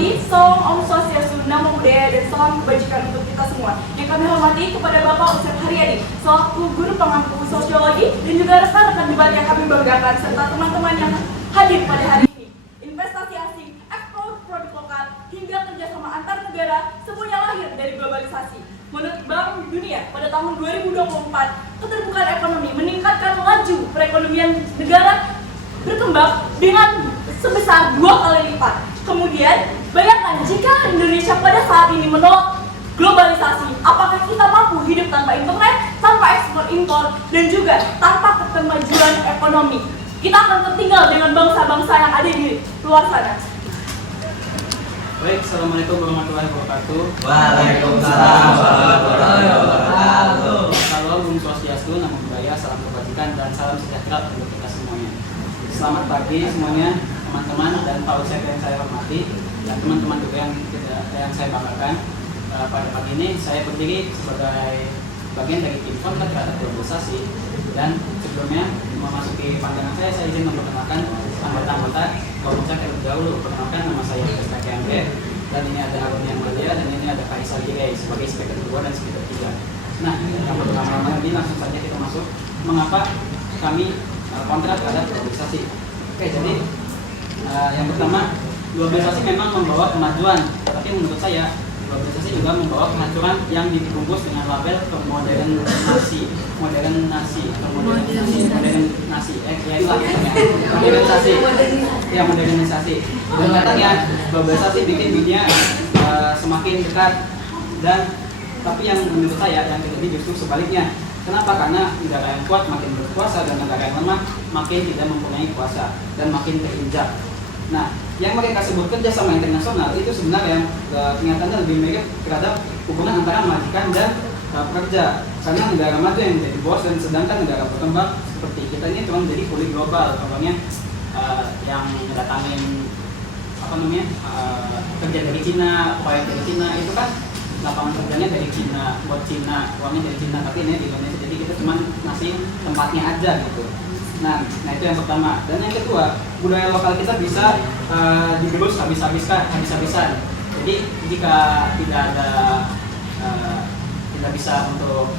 lagi, salam Om Swastiastu, Namo Buddhaya, dan salam kebajikan untuk kita semua. Yang kami hormati kepada Bapak Ustaz Haryadi, selaku guru pengampu sosiologi, dan juga rekan-rekan debat yang kami banggakan, serta teman-teman yang hadir pada hari ini. Investasi asing, ekspor produk lokal, hingga kerjasama antar negara, semuanya lahir dari globalisasi. Menurut Bank Dunia, pada tahun 2024, keterbukaan ekonomi meningkatkan laju perekonomian negara berkembang dengan sebesar 2 kali lipat. Kemudian, bayangkan jika Indonesia pada saat ini menolak globalisasi, apakah kita mampu hidup tanpa internet, tanpa ekspor impor, dan juga tanpa kemajuan ekonomi? Kita akan tertinggal dengan bangsa-bangsa yang ada di luar sana. Baik, Assalamualaikum warahmatullahi wabarakatuh. Waalaikumsalam warahmatullahi wabarakatuh. Salam Om Swastiastu, Namo Buddhaya, salam kebajikan dan salam sejahtera untuk kita semuanya. Selamat pagi semuanya, teman-teman dan Pak Ustaz yang saya hormati dan teman-teman juga yang saya banggakan. Pada pagi ini saya berdiri sebagai bagian dari tim kontak terhadap globalisasi, dan sebelumnya memasuki pandangan saya izin memperkenalkan anggota-anggota kelompok terlebih dahulu. Perkenalkan, nama saya Krisna Kiambe, dan ini ada Harun yang mulia, dan ini ada Kaisar Girei sebagai speaker kedua dan speaker ketiga. Nah, yang pertama ini langsung saja kita masuk. Mengapa kami kontra terhadap globalisasi? Oke, jadi yang pertama, globalisasi memang membawa kemajuan, tapi menurut saya globalisasi juga membawa pengaturan yang dibungkus dengan label modernisasi, modernisasi. Dan katanya globalisasi bikin dunia semakin dekat, dan tapi yang menurut saya yang terjadi justru sebaliknya. Kenapa? Karena negara yang kuat makin berkuasa dan negara yang lemah makin tidak mempunyai kuasa dan makin terinjak. Nah, yang mereka sebut kerjasama internasional itu sebenarnya kenyataannya lebih mirip terhadap hubungan antara majikan dan pekerja. Karena negara maju yang menjadi bos, dan sedangkan negara berkembang seperti kita ini cuma menjadi kulit global. Contohnya yang mendatangin kerja dari Cina, upaya dari Cina itu kan lapangan kerjanya dari Cina, buat Cina, uangnya dari Cina, tapi ini di Indonesia, jadi kita cuma ngasih tempatnya aja gitu. Nah itu yang pertama. Dan yang kedua, budaya lokal kita bisa digerus habis-habisan. Jadi jika tidak bisa untuk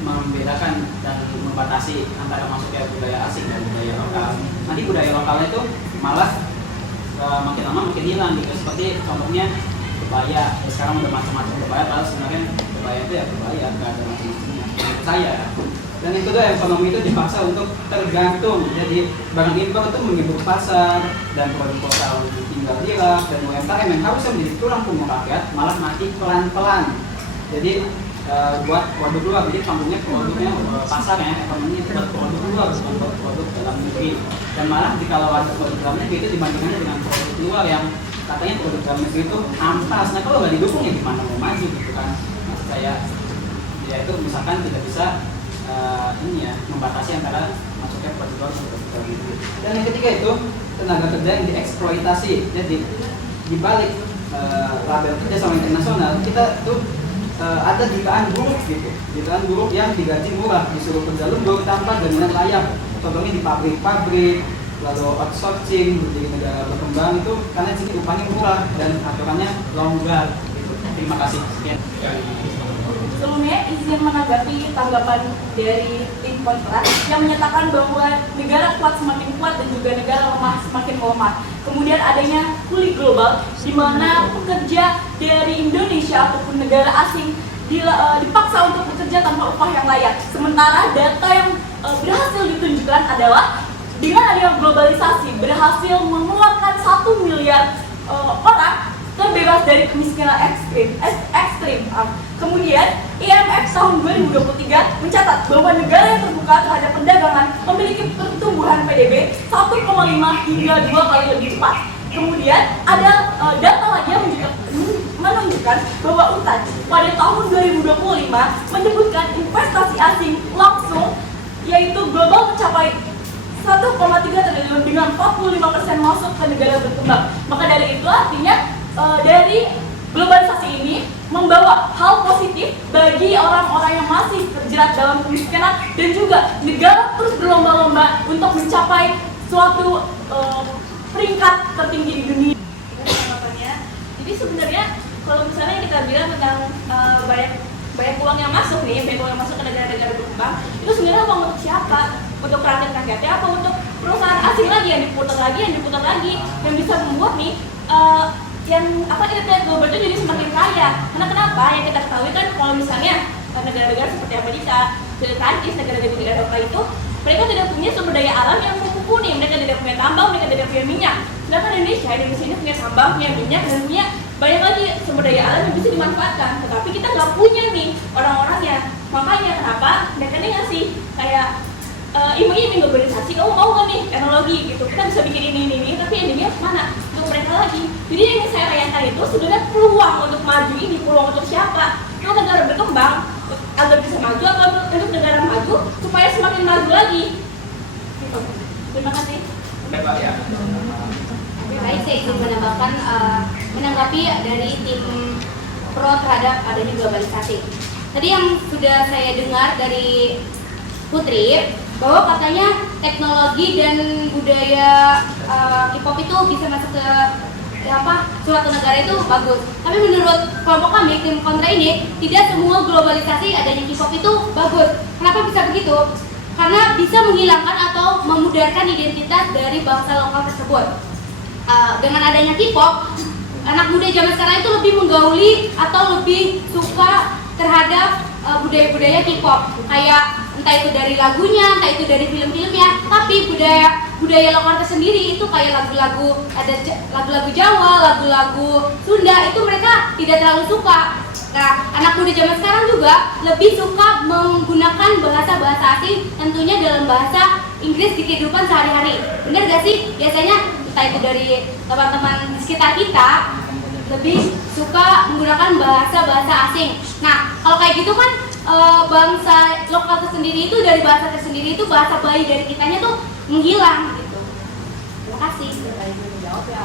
membedakan dan membatasi antara masuknya budaya asing dan budaya lokal, nanti budaya lokalnya itu malah makin lama makin hilang gitu. Seperti contohnya kebaya, sekarang udah macam-macam kebaya, padahal sebenarnya kebaya itu ya kebaya, nggak ada macam-macamnya menurut saya. Dan yang kedua, ekonomi itu dipaksa untuk tergantung. Jadi barang impor itu menghibur pasar, dan produk lokal tinggal hilang, dan UMKM yang harusnya menjadi tulang punggung rakyat malah mati pelan-pelan. Jadi buat produk luar, jadi contohnya produknya pasarnya, ekonomi buat produk luar, bukan buat produk dalam negeri. Dan malah jika ada produk dalam negeri itu dibandingkannya dengan produk luar yang katanya produk dalam negeri itu ampas. Nah kalau nggak didukung ya gimana mau maju gitu kan? Maksud saya ya itu misalkan tidak bisa membatasi antara masuknya produk luar dan produk dalam negeri. Dan yang ketiga itu tenaga kerja yang dieksploitasi. Jadi di balik label kerjasama internasional kita tuh ada jutaan buruh gitu, jutaan buruh yang digaji murah, disuruh kerja lembur tanpa jaminan layak. Contohnya di pabrik-pabrik, lalu outsourcing di negara berkembang itu karena sini upahnya murah dan aturannya longgar gitu. Terima kasih. Sekian. Sebelumnya izin menanggapi tanggapan dari tim kontras yang menyatakan bahwa negara kuat semakin kuat dan juga negara lemah semakin melemah. Kemudian adanya kulit global di mana pekerja dari Indonesia ataupun negara asing dipaksa untuk bekerja tanpa upah yang layak. Sementara data yang berhasil ditunjukkan adalah dengan adanya globalisasi berhasil mengeluarkan 1 miliar orang terbebas dari kemiskinan ekstrim. Kemudian IMF tahun 2023 mencatat bahwa negara yang terbuka terhadap perdagangan memiliki pertumbuhan PDB 1,5 hingga 2 kali lebih cepat. Kemudian ada data lagi yang menunjukkan bahwa UNTAD pada tahun 2025 menyebutkan investasi asing langsung yaitu global mencapai 1,3 triliun dengan 45% masuk ke negara berkembang. Maka dari itu artinya dari globalisasi ini membawa hal positif bagi orang-orang yang masih terjerat dalam kemiskinan, dan juga negara terus berlomba-lomba untuk mencapai suatu peringkat tertinggi di dunia. Contohnya di Jadi sebenarnya kalau misalnya kita bilang tentang banyak uang yang masuk nih, banyak uang yang masuk ke negara-negara berkembang, itu sebenarnya uang untuk siapa? Untuk rakyat-rakyatnya apa untuk perusahaan asing lagi yang diputar lagi, yang bisa membuat nih internet global itu jadi semakin kaya. Karena kenapa? Yang kita ketahui kan kalau misalnya negara-negara seperti Amerika, Prancis, negara-negara di Eropa itu mereka tidak punya sumber daya alam yang mumpuni, mereka tidak punya tambang, mereka tidak punya minyak. Sedangkan Indonesia ini punya tambang, punya minyak, dan punya banyak lagi sumber daya alam yang bisa dimanfaatkan. Tetapi kita nggak punya nih orang-orangnya. Makanya kenapa mereka ini ngasih kayak iming-iming globalisasi, kamu mau nggak nih teknologi gitu, kita bisa bikin ini, tapi endingnya mana? Untuk mereka lagi. Jadi yang ingin saya rayakan itu sebenarnya peluang untuk maju ini, peluang untuk siapa? Untuk negara berkembang, agar bisa maju, atau untuk negara maju supaya semakin maju lagi. Gitu. Terima kasih. Pak ya. Baik, saya ingin menambahkan menanggapi dari tim pro terhadap adanya globalisasi. Tadi yang sudah saya dengar dari Putri bahwa katanya teknologi dan budaya K-pop itu bisa masuk ke suatu negara itu bagus. Tapi menurut kelompok kami, tim kontra ini, tidak semua globalisasi adanya K-pop itu bagus. Kenapa bisa begitu? Karena bisa menghilangkan atau memudarkan identitas dari bangsa lokal tersebut. Dengan adanya K-pop, anak muda zaman sekarang itu lebih menggauli atau lebih suka terhadap budaya-budaya K-pop, kayak entah itu dari lagunya, entah itu dari film-filmnya, tapi budaya lokal tersendiri itu kayak lagu-lagu Jawa, lagu-lagu Sunda itu mereka tidak terlalu suka. Nah, anak muda zaman sekarang juga lebih suka menggunakan bahasa-bahasa asing, tentunya dalam bahasa Inggris di kehidupan sehari-hari. Benar gak sih? Biasanya entah itu dari teman-teman di sekitar kita lebih suka menggunakan bahasa-bahasa asing. Nah, kalau kayak gitu kan bangsa lokal tersendiri itu dari bahasa tersendiri itu bahasa bayi dari kitanya tuh menghilang gitu. Terima kasih. Menjawab ya.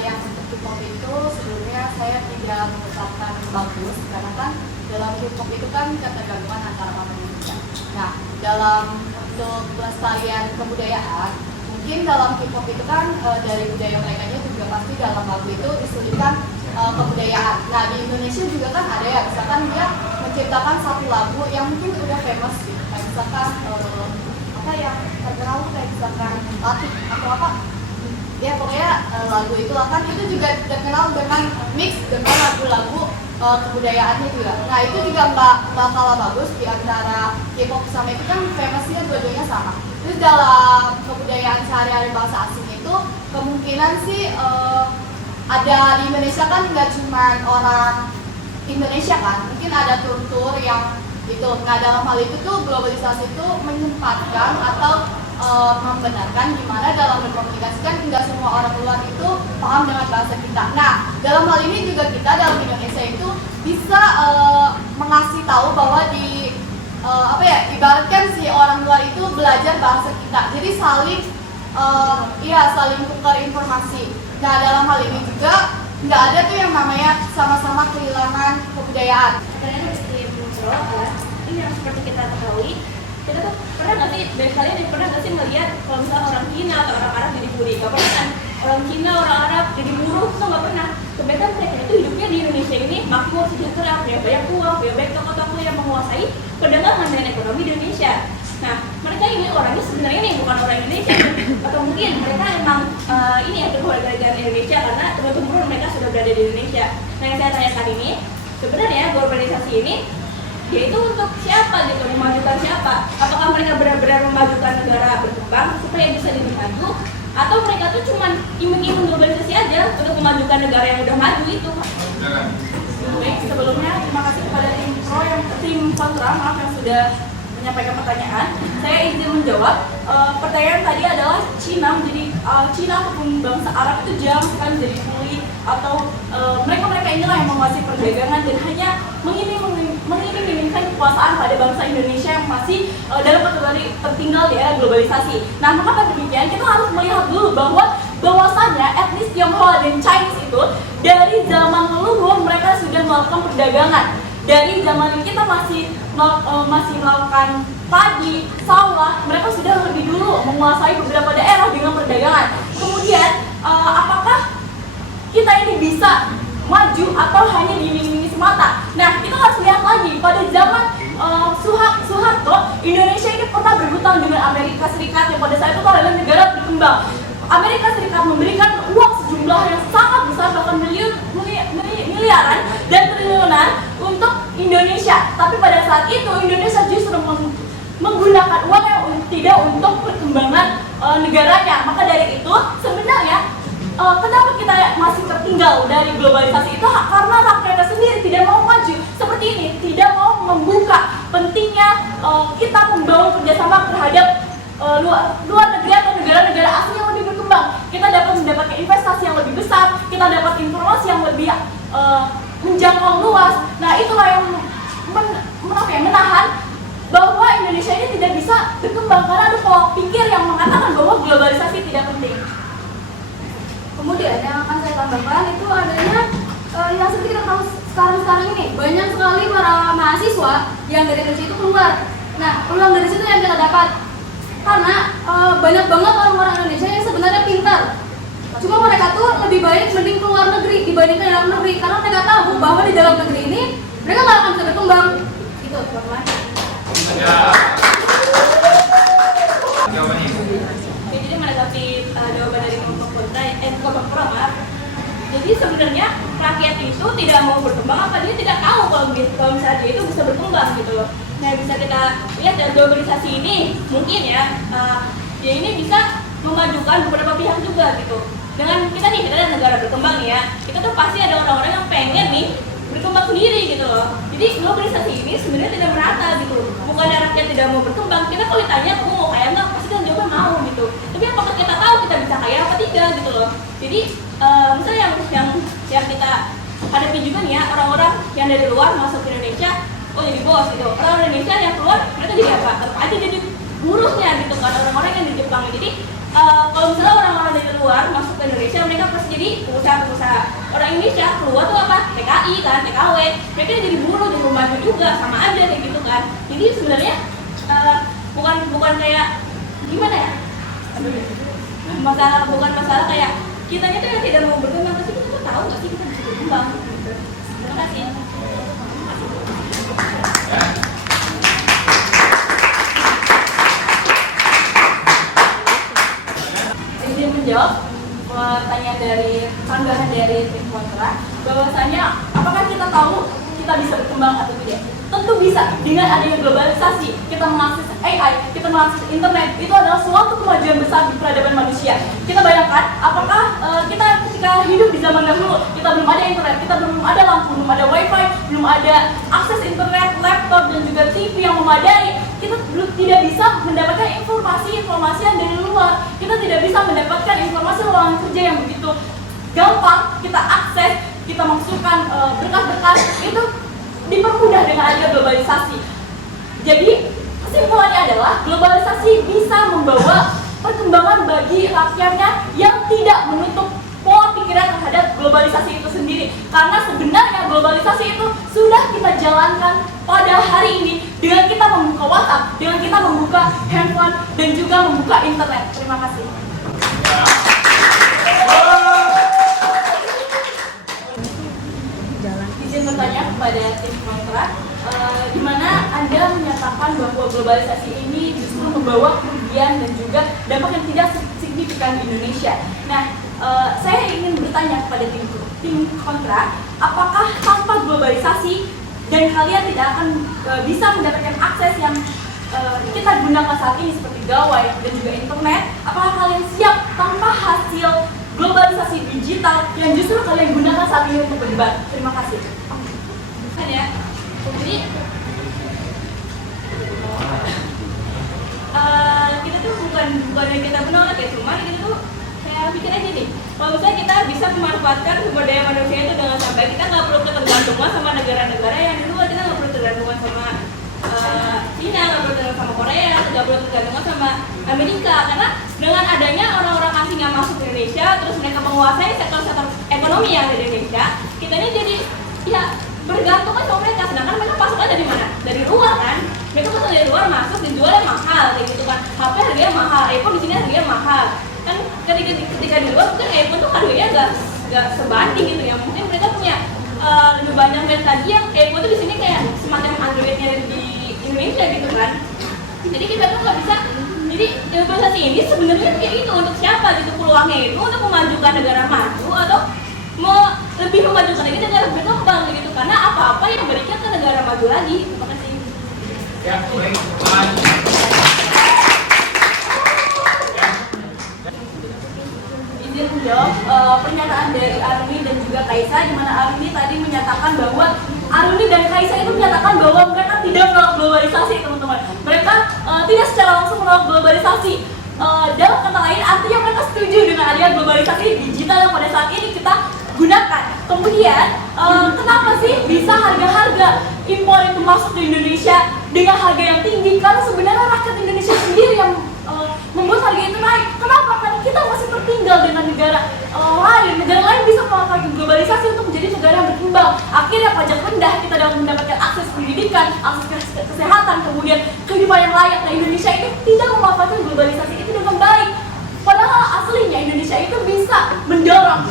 Yang untuk K-pop itu sebelumnya saya tidak mengucapkan bagus karena kan dalam K-pop itu kan ketergantungan antara manusia. Nah, dalam untuk pelestarian kebudayaan, mungkin dalam K-pop itu kan dari budaya mereka juga pasti dalam lagu itu diselipkan kebudayaan. Nah, di Indonesia juga kan ada ya, misalkan dia menciptakan satu lagu yang mungkin udah famous gitu, kayak misalkan apa yang terkenal kayak misalkan Latif atau apa ya, pokoknya lagu itu kan itu juga terkenal dengan mix dengan lagu-lagu kebudayaannya juga. Nah, itu juga nggak kalah bagus di antara K-pop sama itu kan famousnya dua-duanya sama. Terus dalam kebudayaan sehari-hari bangsa asing itu kemungkinan sih ada di Indonesia kan nggak cuma orang Indonesia kan, mungkin ada tur-tur yang itu. Nah, dalam hal itu tuh globalisasi itu menyempatkan atau membenarkan gimana dalam berkomunikasi kan nggak semua orang luar itu paham dengan bahasa kita. Nah, dalam hal ini juga kita dalam Indonesia itu bisa mengasih tahu bahwa di ibaratkan si orang luar itu belajar bahasa kita. Jadi saling tukar informasi. Nah, dalam hal ini juga nggak ada tuh yang namanya sama-sama kehilangan kebudayaan. Ternyata seperti ini yang seperti kita ketahui, kita tuh pernah nggak sih dari kalian yang pernah nggak sih melihat kalau misalnya orang Cina atau orang Arab jadi bully? Nggak pernah kan? Orang Cina, orang Arab jadi buruh tuh nggak pernah. Kebanyakan mereka itu hidupnya di Indonesia ini makmur, sejahtera, punya banyak uang, punya banyak toko-toko yang menguasai perdagangan dan ekonomi di Indonesia. Nah, mereka ini orangnya sebenarnya nih bukan orang Indonesia, atau mungkin mereka emang ini yang keluarga-keluarga Indonesia karena turun-temurun mereka sudah berada di Indonesia. Nah, yang saya tanyakan ini sebenarnya globalisasi ini yaitu untuk siapa gitu, memajukan siapa? Apakah mereka benar-benar memajukan negara berkembang supaya bisa lebih maju, atau mereka tuh cuman iming-iming globalisasi aja untuk memajukan negara yang udah maju itu? Baik, sebelumnya terima kasih kepada tim kontra yang sudah menyampaikan pertanyaan. Saya izin menjawab. Pertanyaan tadi adalah Cina Cina ataupun bangsa Arab itu jangan kan jadi bully atau mereka inilah yang menguasai perdagangan dan hanya menginginkan kekuasaan pada bangsa Indonesia yang masih dalam kategori tertinggal di era globalisasi. Nah, mengapa demikian? Kita harus melihat dulu bahwasannya etnis Tionghoa dan Chinese itu dari zaman leluhur mereka sudah melakukan perdagangan. Dari zaman kita masih melakukan padi, sawah, mereka sudah lebih dulu menguasai beberapa daerah dengan perdagangan. Kemudian, apakah kita ini bisa maju atau hanya diiming-imingi semata. Nah, kita harus lihat lagi pada zaman Soeharto, Indonesia ini pernah berhutang dengan Amerika Serikat yang pada saat itu adalah negara berkembang. Amerika Serikat memberikan uang sejumlah yang sangat besar, bahkan miliaran dan triliunan untuk Indonesia. Tapi pada saat itu Indonesia justru menggunakan uang yang tidak untuk perkembangan negaranya. Maka dari itu sebenarnya kenapa kita masih tertinggal dari globalisasi itu karena rakyatnya sendiri tidak mau maju seperti ini, tidak mau membuka pentingnya kita membangun kerjasama terhadap luar negeri atau negara-negara asing yang lebih berkembang. Kita dapat mendapatkan investasi yang lebih besar, kita dapat informasi yang lebih menjangkau luas. Nah, itulah yang menahan bahwa Indonesia ini tidak bisa berkembang karena ada pola pikir yang mengatakan bahwa globalisasi tidak penting. Kemudian yang akan saya tambahkan itu adanya yang seperti kita tahu sekarang ini banyak sekali para mahasiswa yang dari Indonesia itu keluar. Nah, peluang dari situ yang kita dapat karena banyak banget orang-orang Indonesia yang sebenarnya pintar. Cuma mereka tuh lebih baik mending keluar negeri dibandingkan dalam negeri karena mereka tahu bahwa di dalam negeri ini mereka nggak akan bisa berkembang. Gitu, teman-teman. Ya. Jawabannya. Oke, jadi menanggapi jawaban dari kelompok pro, maaf. Jadi sebenarnya rakyat itu tidak mau berkembang apa dia tidak tahu kalau misalnya dia itu bisa berkembang gitu loh. Nah, bisa kita lihat dari globalisasi ini mungkin ya dia ini bisa memajukan beberapa pihak juga gitu. Dengan kita adalah negara berkembang ya, kita tuh pasti ada orang-orang yang pengen nih berkembang sendiri gitu loh. Jadi globalisasi ini sebenarnya tidak merata gitu. Bukannya rakyat tidak mau berkembang, kita kalau ditanya kamu mau kaya nggak, pasti kan jawaban mau gitu. Tapi apakah kita tahu kita bisa kaya apa tidak gitu loh. Jadi misalnya yang kita hadapi juga nih ya, orang-orang yang dari luar masuk ke Indonesia, oh jadi bos gitu. Orang Indonesia yang keluar mereka jadi apa? Tetap aja jadi buruhnya gitu kan, orang-orang yang di Jepang. Jadi kalau misalnya orang-orang dari luar masuk ke Indonesia, mereka pasti jadi pengusaha-pengusaha. Orang Indonesia keluar tuh apa? TKI kan, TKW. Mereka jadi buruh, jadi pembantu juga, sama aja kayak gitu kan. Jadi sebenarnya bukan kayak gimana ya? Bukan masalah kayak kitanya tuh yang tidak mau berkembang, tapi kita tuh tahu nggak sih kita bisa berkembang. Terima kasih. Izin menjawab pertanyaan dari tanggapan dari tim kontra, bahwasanya apakah kita tahu kita bisa berkembang atau tidak? Tentu bisa. Dengan adanya globalisasi, kita mengakses AI, kita mengakses internet, itu adalah suatu kemajuan besar di peradaban manusia. Kita bayangkan, apakah kita ketika hidup di zaman dahulu, kita belum ada internet, kita belum ada lampu, belum ada wifi, belum ada akses internet, laptop, dan juga TV yang memadai, kita tidak bisa mendapatkan informasi yang dari luar. Kita tidak bisa mendapatkan informasi lowongan kerja yang begitu gampang kita akses, kita masukkan berkas-berkas, itu dipermudah dengan adanya globalisasi. Jadi kesimpulannya adalah globalisasi bisa membawa perkembangan bagi rakyatnya yang tidak menutup pola pikiran terhadap globalisasi itu sendiri. Karena sebenarnya globalisasi itu sudah kita jalankan pada hari ini dengan kita membuka WhatsApp, dengan kita membuka handphone, dan juga membuka internet. Terima kasih. Izin bertanya kepada tim kontra, di mana Anda menyatakan bahwa globalisasi ini justru membawa kerugian dan juga dampak yang tidak signifikan di Indonesia. Nah, saya ingin bertanya kepada tim kontra, apakah tanpa globalisasi dan kalian tidak akan bisa mendapatkan akses yang kita gunakan saat ini seperti gawai dan juga internet, apakah kalian siap tanpa hasil globalisasi digital yang justru kalian gunakan saat ini untuk berdebat? Terima kasih. Kan ya, jadi kita tuh bukan yang kita menolak ya, cuma kita tuh saya pikir aja nih, kalau misalnya kita bisa memanfaatkan sumber daya manusia itu dengan sampai kita nggak perlu ketergantungan sama negara-negara yang di luar, kita nggak perlu tergantungan sama Cina, nggak perlu tergantungan sama Korea, nggak perlu tergantungan sama Amerika, karena dengan adanya orang-orang asing yang masuk ke Indonesia, terus mereka menguasai sektor-sektor ekonomi yang ada di Indonesia, kita ini jadi ya bergantung sama mereka, sedangkan mereka pasukan dari mana? Dari luar kan? Mereka pasang dari luar masuk dijualnya mahal kayak gitu kan. HP harganya mahal, iPhone di sini harganya mahal. Kan ketika di luar mungkin iPhone tuh harganya nggak nggak sebanding gitu ya. Mungkin mereka punya lebih banyak net lagi yang Evo tuh di sini kayak semacam Androidnya di Indonesia gitu kan. Jadi kita tuh nggak bisa. Jadi globalisasi ini sebenarnya kayak itu untuk siapa gitu, peluangnya itu untuk memajukan negara maju atau lebih memajukan lagi negara berkembang gitu, karena apa-apa yang berikan ke negara maju lagi. Terima kasih. Ya, baik, teman. Izin menjawab pernyataan dari Aruni dan juga Kaisa, di mana Aruni tadi menyatakan bahwa Aruni dan Kaisa itu menyatakan bahwa mereka tidak menolak globalisasi, teman-teman. Mereka tidak secara langsung menolak globalisasi. Dalam kata lain, artinya mereka setuju dengan adanya globalisasi digital yang pada saat ini kita gunakan. Kemudian, kenapa sih bisa harga-harga impor itu masuk ke Indonesia dengan harga yang tinggi? Karena sebenarnya rakyat Indonesia sendiri yang membuat harga itu naik. Kenapa? Karena kita masih tertinggal dengan negara lain. Negara lain bisa memanfaatkan globalisasi untuk menjadi negara yang berkembang. Akhirnya pajak rendah, kita dapat mendapatkan akses pendidikan, akses kesehatan, kemudian kehidupan yang layak. Nah, Indonesia itu tidak memanfaatkan globalisasi itu dengan baik. Padahal aslinya Indonesia itu bisa mendorong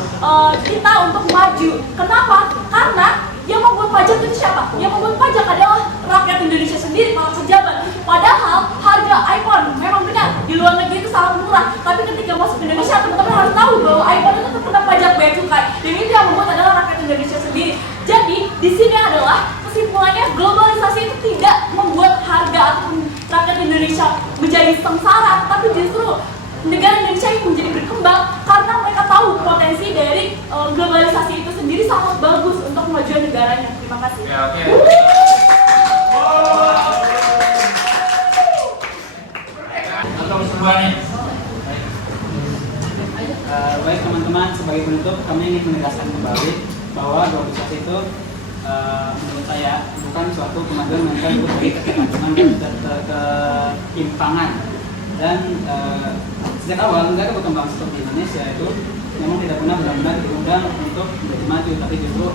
kita untuk maju. Kenapa? Karena yang membuat pajak itu siapa? Yang membuat pajak adalah rakyat Indonesia sendiri, para pejabat. Padahal harga iPhone memang benar di luar negeri itu sangat murah, tapi ketika masuk ke Indonesia teman-teman harus tahu bahwa iPhone itu terkena pajak bea cukai, dan itu yang membuat adalah rakyat Indonesia sendiri. Jadi di sini adalah kesimpulannya, globalisasi itu tidak membuat harga ataupun rakyat Indonesia menjadi sengsara, tapi justru negara Indonesia itu menjadi berkembang karena mereka tahu potensi dari globalisasi itu sendiri sangat bagus untuk kemajuan negaranya. Terima kasih. Ya, oke. Atau semua nih. Baik teman-teman, sebagai penutup kami ingin menegaskan kembali bahwa globalisasi itu menurut saya bukan suatu kemajuan melainkan bukti ketergantungan dan ketimpangan. Dan sejak awal negara berkembang seperti Indonesia itu memang tidak pernah benar-benar diundang untuk menjadi maju, tapi justru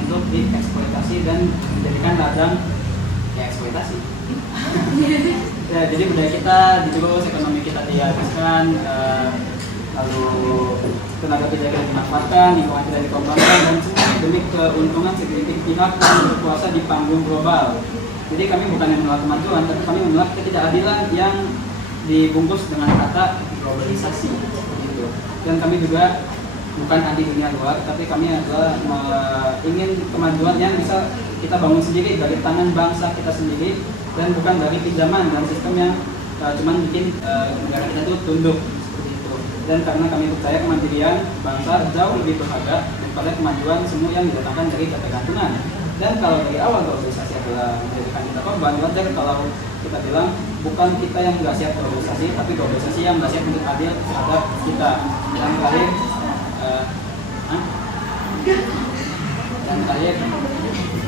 untuk dieksploitasi dan menjadikan ladang ya eksploitasi. Ya, jadi budaya kita dijurus, ekonomi kita dihabiskan, lalu tenaga kerja kita dimanfaatkan, lingkungan kita dikembangkan, dan semua demi keuntungan segelintir pihak yang berkuasa di panggung global. Jadi kami bukan yang menolak kemajuan, tapi kami menolak ketidakadilan yang dibungkus dengan kata globalisasi gitu. Dan kami juga bukan anti dunia luar, tapi kami adalah ingin kemajuan yang bisa kita bangun sendiri dari tangan bangsa kita sendiri, dan bukan dari pinjaman dan sistem yang cuman bikin negara kita itu tunduk seperti itu. Dan karena kami percaya kemandirian bangsa jauh lebih berharga daripada kemajuan semua yang didatangkan dari ketergantungan. Dan kalau dari awal globalisasi adalah menjadikan kita korban, wajar kalau kita bilang bukan kita yang nggak siap globalisasi, tapi globalisasi yang nggak siap untuk adil terhadap kita. Dan terakhir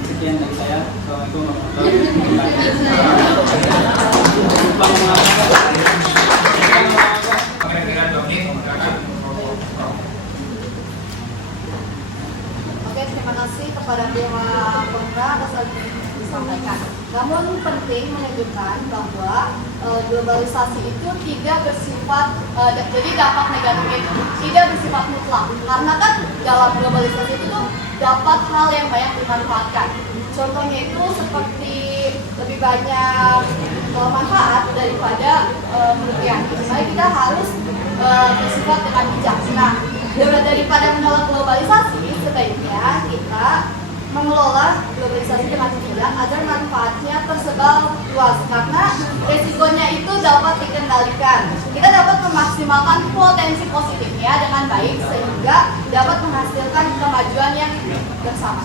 sekian dari saya. Assalamualaikum warahmatullahi wabarakatuh. Kira-kira 2 menit, silakan. Oke, terima kasih kepada pihak kontra atas hal yang disampaikan. Namun penting menunjukkan bahwa globalisasi itu tidak bersifat, jadi dampak negatifnya itu tidak bersifat mutlak. Karena kan dalam globalisasi itu tuh dapat hal yang banyak dimanfaatkan. Contohnya itu seperti lebih banyak manfaat daripada kerugian. Misalnya kita harus bersifat dengan bijak. Nah, daripada menolak globalisasi, sebaiknya kita mengelola globalisasi dengan bijak agar manfaatnya tersebar luas, karena resikonya itu dapat dikendalikan. Kita dapat memaksimalkan potensi positifnya dengan baik sehingga dapat menghasilkan kemajuan yang bersama.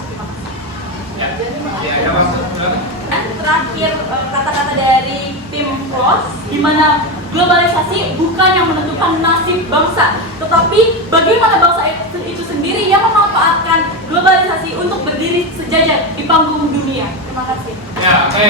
Ya, ada waktu. Silakan. Dan terakhir kata-kata dari tim PROS, di mana globalisasi bukan yang menentukan nasib bangsa, tetapi bagaimana bangsa itu sendiri yang memanfaatkan globalisasi untuk berdiri sejajar di panggung dunia. Terima kasih. Ya, oke.